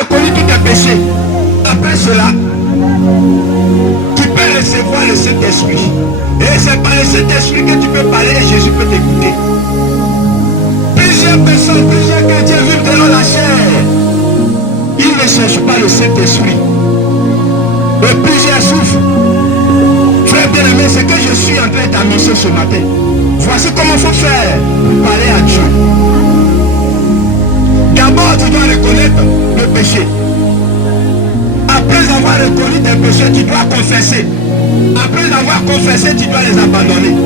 reconnu tous tes péchés. Après cela, tu peux recevoir le Saint-Esprit. Et c'est par le Saint-Esprit que tu peux parler et Jésus peut t'écouter. Plusieurs personnes, plusieurs chrétiens vivent dans la chair. Ils ne cherchent pas le Saint-Esprit. Et plusieurs souffrent. Frère bien-aimé, c'est que je suis en train d'annoncer ce matin. Voici comment il faut faire pour parler à Dieu. D'abord, tu dois reconnaître le péché. Après avoir reconnu tes péchés, tu dois confesser. Après avoir confessé, tu dois les abandonner.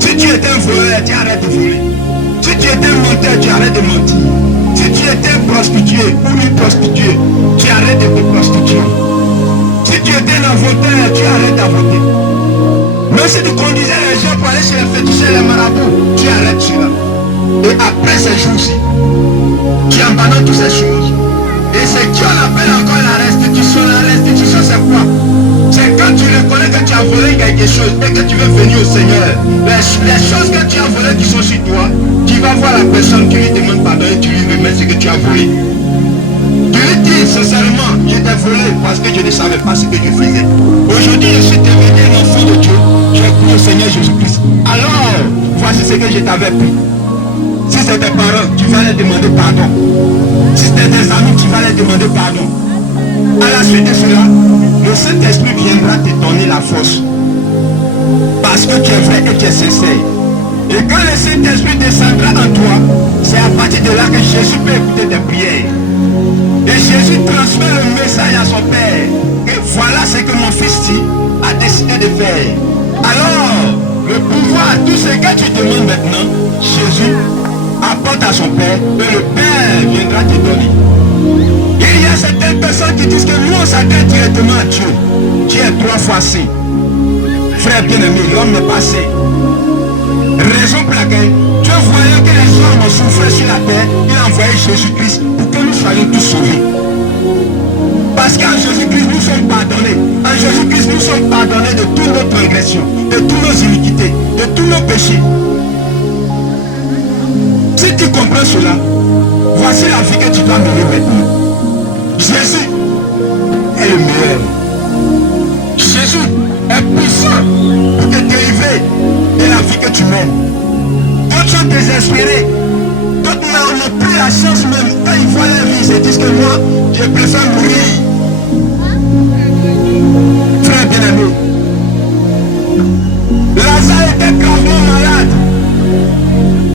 Si tu étais un voleur, tu arrêtes de voler. Si tu étais un menteur, tu arrêtes de mentir. Si tu étais une prostituée ou une prostituée, tu arrêtes de te prostituer. Si tu étais un avoteur, tu arrêtes d'avoter. Mais si tu conduisais les gens pour aller chez les féticheurs et les marabouts, tu arrêtes cela. Et après ces jours-ci, tu abandonnes toutes ces choses. Et c'est Dieu appelle encore la restitution. La restitution, c'est quoi? C'est quand tu reconnais que tu as volé quelque chose et que tu veux venir au Seigneur. Les choses que tu as volées qui sont sur toi, tu vas voir la personne qui lui demande pardon et tu lui remets ce que tu as volé. Tu lui dis sincèrement, je t'ai volé parce que je ne savais pas ce que je faisais. Aujourd'hui, je suis devenu un enfant de Dieu. J'ai cru au Seigneur Jésus-Christ. Alors, voici ce que je t'avais pris. Si c'est tes parents, tu vas leur demander pardon. Si c'est tes amis, tu vas leur demander pardon. À la suite de cela, le Saint-Esprit viendra te donner la force. Parce que tu es vrai et tu es sincère. Et quand le Saint-Esprit descendra en toi, c'est à partir de là que Jésus peut écouter tes prières. Et Jésus transmet le message à son Père. Et voilà ce que mon fils dit a décidé de faire. Alors, le pouvoir, tout ce que tu demandes maintenant, Jésus apporte à son Père et le Père viendra te donner. Il y a certaines personnes qui disent que nous on s'adresse directement à Dieu. Dieu est 3 fois saint. Frère bien-aimé, l'homme n'est pas saint. Raison pour laquelle Dieu voyait que les hommes souffraient sur la terre, il a envoyé Jésus-Christ pour que nous soyons tous sauvés. Parce qu'en Jésus-Christ nous sommes pardonnés. En Jésus-Christ nous sommes pardonnés de toutes nos transgressions, de toutes nos iniquités, de tous nos péchés. Si tu comprends cela, voici la vie que tu dois mener maintenant. Jésus est le meilleur. Jésus est puissant pour te délivrer de la vie que tu mènes. D'autres sont désespérés. D'autres n'ont plus la chance même. Quand ils voient la vie, ils se disent que moi, je préfère mourir. Frère bien-aimé, Lazare était gravement malade.